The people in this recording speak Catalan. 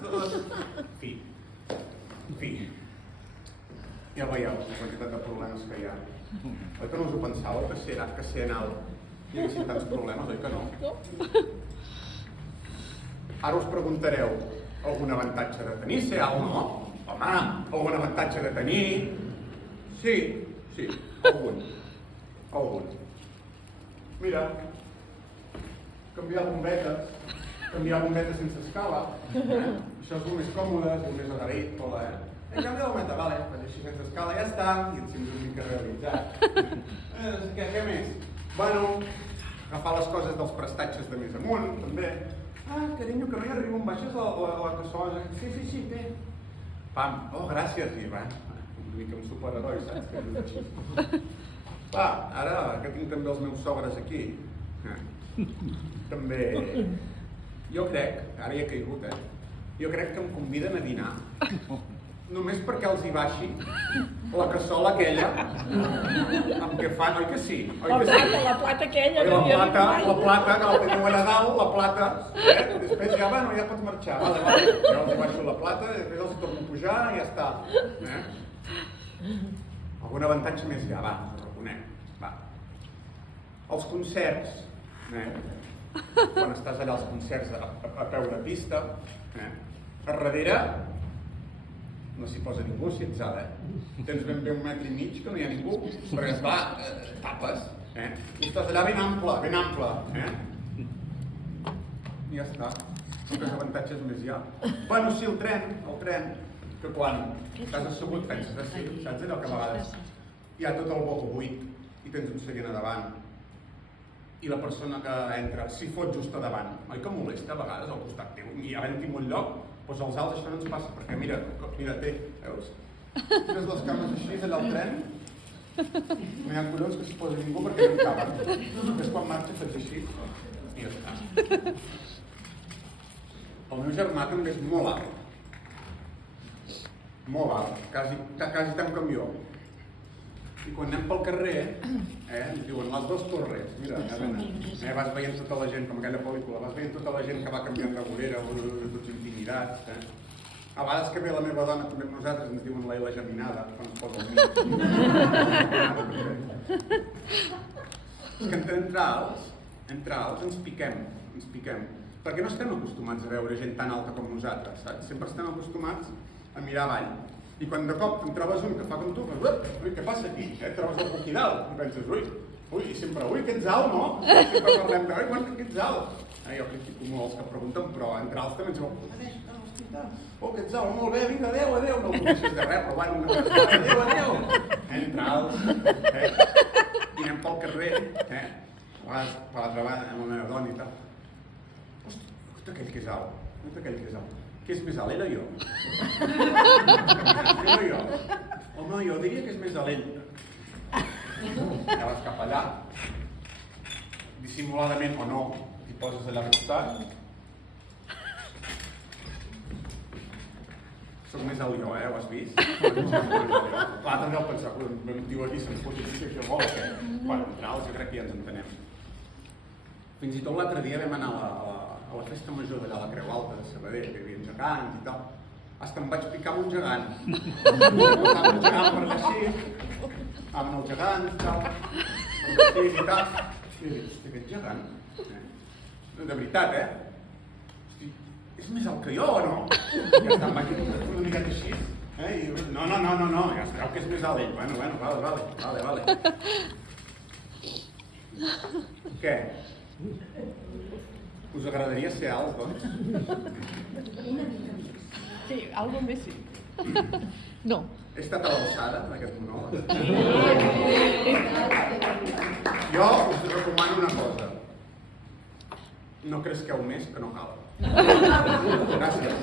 En fi. Ja veieu la quantitat de problemes que hi ha. Oi que no us ho pensàveu, que ser anal hi haguessin tants problemes, oi que no? Ara us preguntareu, algun avantatge de tenir ser alt, no? Home, algun avantatge de tenir? Sí, algun. Mira, canviar bombetes sense escala, això és el més còmode, és el més agraït, canviar bombeta, vale, faig així sense escala, ja està, i ens sents una mica realitzat. Què més? Bueno, agafar les coses dels prestatges de més amunt, també. Carinyo, que no hi arribo, em baixes la cassola? Sí, té. Pam, gràcies, i va, una mica un superheroi, saps? Que és així. Va, ara que tinc també els meus sogres aquí, també, jo crec, ara hi he caigut, jo crec que em conviden a dinar, només perquè els hi baixi la cassola aquella amb què fan, oi que sí? La plata aquella. La plata, que la teniu a Nadal, la plata, després ja, bueno, ja pots marxar, vale, jo els hi baixo la plata, després els torno a pujar i ja està. Algun avantatge més ja, va, ho reconec, va. Els concerts, quan estàs allà als concerts a peu de pista, a darrere no s'hi posa ningú si ets alt, Tens ben bé 1,5 metres que no hi ha ningú, perquè esclar, tapes, i estàs allà ben ample, I ja està. Quants avantatges més hi ha? Bueno, sí, el tren, que quan estàs assegut penses així, saps allò que a vegades hi ha tot el boc buit i tens un seient a davant i la persona que entra s'hi fot just a davant, oi que molesta a vegades al costat teu, i havent-hi un lloc, doncs als alts això no ens passa, perquè mira, veus? Tires les cames així allà al tren, no hi ha collons que s'hi posi ningú perquè no hi caben. Després quan marxa faig així i ja està. El meu germà també és molt alt, quasi tan com jo. I quan anem pel carrer, ens diuen les dues torres, mira, vas veient tota la gent, com aquella pel·lícula, vas veient tota la gent que va canviant de vorera, tots intimidats. A vegades que ve la meva dona també amb nosaltres ens diuen la geminada, quan es posa al mig. És que entre alts ens piquem, perquè no estem acostumats a veure gent tan alta com nosaltres, saps? Sempre estem acostumats a mirar avall. I quan de cop en trobes un que fa com tu, ui, què passa aquí? Trobes el boquí dalt i penses, ui, sempre, que ets alt, no? Sempre parlem de, quan que ets alt? Jo critico molt els que pregunten, però entre alts també ens diuen, que ets alt, molt bé, vinga, adéu, no el coneixes de res, però bueno, adéu. Entre alts, i anem pel carrer, a vegades per l'altra banda amb la meva dona i tal. Ostres, aquell que és alt. Qui és més alt, ell o jo? Home, jo diria que és més alt ell. Ja vas cap allà, dissimuladament o no, t'hi poses allà al costat. Soc més alt jo, ho has vist? Clar, també ho pensar, em diu aquí, se'ns pot dir que això vol, que... Bueno, entre alts jo crec que ja ens entenem. Fins i tot l'altre dia vam anar a la festa major d'allà a la Creu Alta de Sabadell, que hi havia gegants i tal. Fins em vaig picar amb un gegant. Passava un gegant per allà així, anaven els gegants i tal, els vestits i tal. I dic, hosti, aquest gegant, de veritat, hosti, és més alt que jo o no? I ja està, em vaig una miqueta així, i no, ja sabeu que és més alt ell. Bueno, vale. Què? Us agradaria ser alts, doncs? Sí, algo més sí. No. He estat a l'alçada d'aquest monòleg? Jo us recomano una cosa. No cresqueu més que no cal. Gràcies.